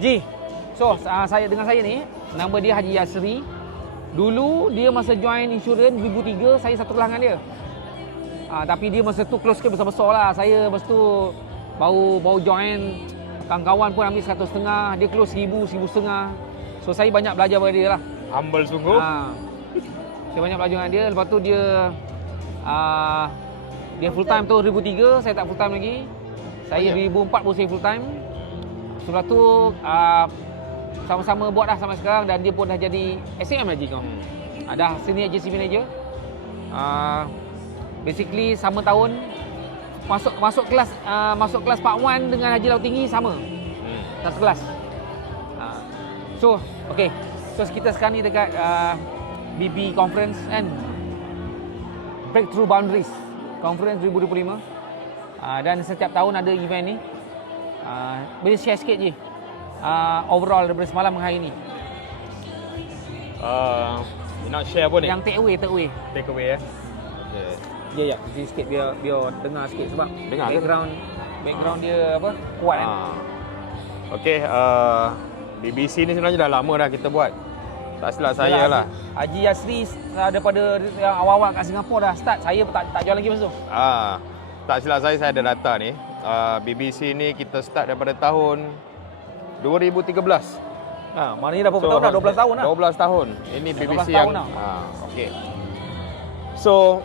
Ji, so saya dengan saya ni, nama dia Haji Yasri. Dulu dia masa join insurans 2003, saya satu kelas dengan dia. Tapi dia masa tu close sikit besar-besar lah. Saya masa tu baru join, kawan-kawan pun ambil 150, dia close 1000, 1,500. So saya banyak belajar daripada dia lah. Humble sungguh. Saya banyak belajar dengan dia. Lepas tu dia full time tu 2003, saya tak full time lagi. Saya 2004 baru saya full time. Setelah tu sama-sama buat dah sampai sekarang dan dia pun dah jadi SAM lagi kau. Dah senior agency manager. Basically sama tahun masuk kelas Part 1 dengan Haji Laut Tinggi sama. Satu kelas. So, okey. So kita sekarang ni dekat BB Conference kan. Breakthrough Boundaries Conference 2025. Dan setiap tahun ada event ni. Boleh share sikit je overall daripada semalam ke hari ni. Nak share apa ni? Yang take away. Take away Okay. Ya, sikit biar dengar sikit sebab dengar background dia apa kuat kan. Okey, BBC ni sebenarnya dah lama dah kita buat. Tak silap saya lah. Haji Yasri daripada yang awal-awal kat Singapura dah start. Saya tak jual lagi masa tu. Tak silap saya ada data ni. BBC ni kita start daripada tahun 2013. Maknanya dah berapa tahun dah? 12 tahun dah. 12 tahun. Ini BBC 12 yang tahun dah. okey. So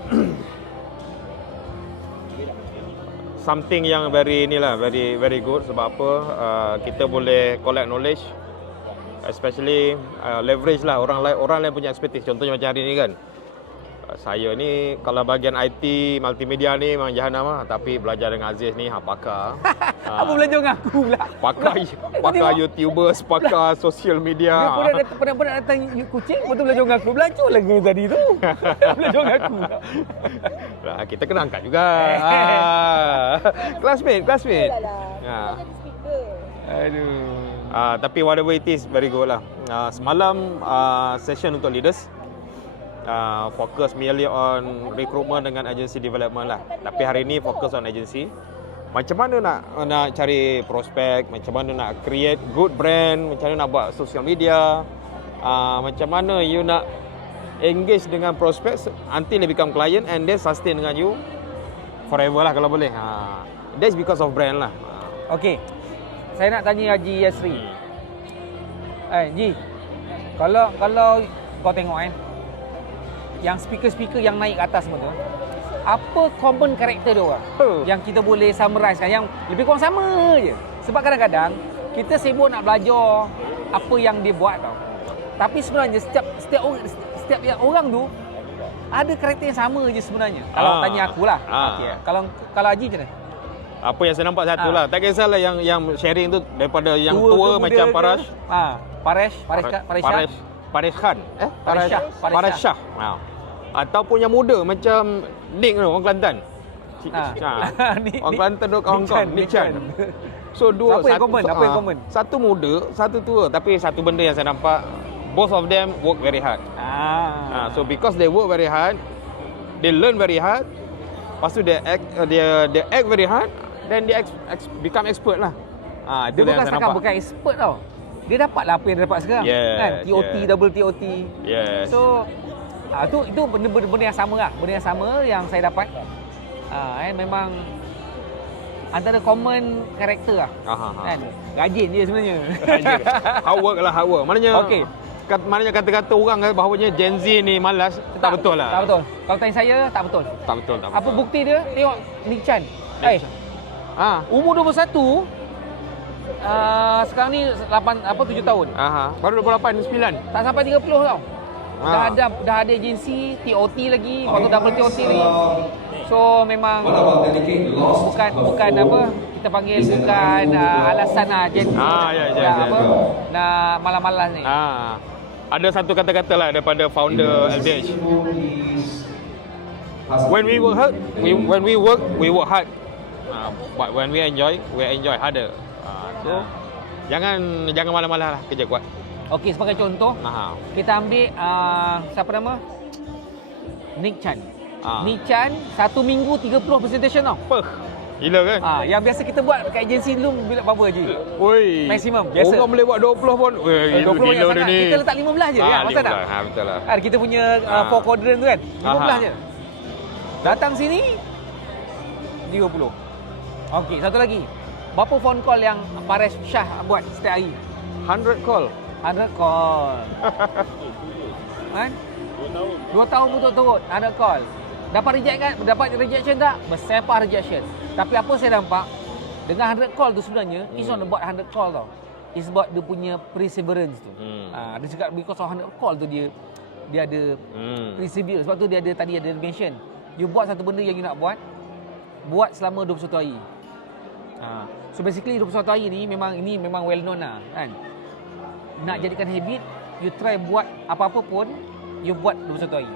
something yang very good sebab apa? Kita boleh collect knowledge, especially leverage lah orang lain punya expertise. Contohnya macam hari ni kan. Saya ni kalau bahagian IT multimedia ni memang jahanam lah, tapi belajar dengan Aziz ni pakar. Apa belajar dengan aku pula? Pakar YouTubers, pakar social media. Dia pernah datang kucing, betul belajar dengan aku. Belajar lagi tadi tu. Belajar dengan aku. Kita kena angkat juga. Classmate. Aduh. Tapi whatever it is, very good lah. Semalam session untuk leaders. Fokus merely on recruitment dengan agency development lah. Tapi hari ni fokus on agency. Macam mana nak cari prospek, macam mana nak create good brand, macam mana nak buat social media, macam mana you nak engage dengan prospek until they become client and then sustain dengan you forever lah kalau boleh. That's because of brand lah. Okay, saya nak tanya Haji Yasri. Ji, kalau kau tengok yang speaker-speaker yang naik ke atas semua tu, apa common karakter dia orang yang kita boleh summarize kan, yang lebih kurang sama je. Sebab kadang-kadang kita sibuk nak belajar apa yang dia buat tau. Tapi sebenarnya setiap orang tu ada karakter yang sama je sebenarnya. Kalau tanya akulah. Okay. Kalau Haji macam mana? Apa yang saya nampak satu lah. Tak kisahlah yang sharing tu daripada yang tua macam Parash. Paresh Khan. Paresh Shah. Ataupun yang muda macam Nick tu, orang Kelantan. Orang Kelantan duduk kat Hong Kong, Nick Chan. So dua, apa yang common? Satu muda, satu tua. Tapi satu benda yang saya nampak, both of them work very hard. So because they work very hard, they learn very hard. Lepas tu they act very hard, then they become expert lah. Dia bukan setakat bukan expert tau. Dia dapatlah apa yang dia dapat sekarang. Kan? TOT, double TOT. Yes. So itu benda yang sama lah. Benda yang sama yang saya dapat. Memang antara common karakter lah. Kan? Rajin dia sebenarnya. Hard work. Maknanya kata-kata orang bahawanya Gen Z ni malas, tak betul lah. Tak betul. Kalau tanya saya, tak betul. Tak betul. Apa bukti dia? Tengok Nick Chan. Umur 21, sekarang ni 7 tahun. Baru 28, 9. Tak sampai 30 tau. Dah ada agensi, TOT lagi, lepas tu double TOT lagi. So memang bukan apa kita panggil, bukan alasan lah nak malas-malas ni. Ada satu kata-kata lah daripada founder LDH. When we work hard, we work hard. But when we enjoy harder. So jangan malas-malas lah, kerja kuat. Okey, sebagai contoh, kita ambil siapa nama? Nick Chan. Nick Chan 1 minggu 30 presentation tau. Gila kan? Yang biasa kita buat kat agensi dulu bila berapa je? Oi. Maksimum, biasa. Orang boleh buat 20 pun. 20 banyak gila dia sangat. ni. Kita letak 15 je kan? Masa tak? Betul lah. Kan kita punya 4 quadrant tu kan? 15 je. Datang sini 30. Okey, satu lagi. Berapa phone call yang Paresh Shah buat setiap hari? 100 call. 100 call. Kan? 2 tahun betul-betul 100 call. Dapat rejection tak? Bersepah rejection. Tapi apa saya nampak, dengan 100 call tu sebenarnya, it's not about 100 call tau. It's about dia punya perseverance tu. Dia cakap because of 100 call tu dia ada perseverance. Sebab tu dia ada tadi ada mention. You buat satu benda yang you nak buat selama 21 hari. So basically 21 hari ni memang well known lah kan. Nak jadikan habit, you try buat apa-apa pun, you buat 21 hari.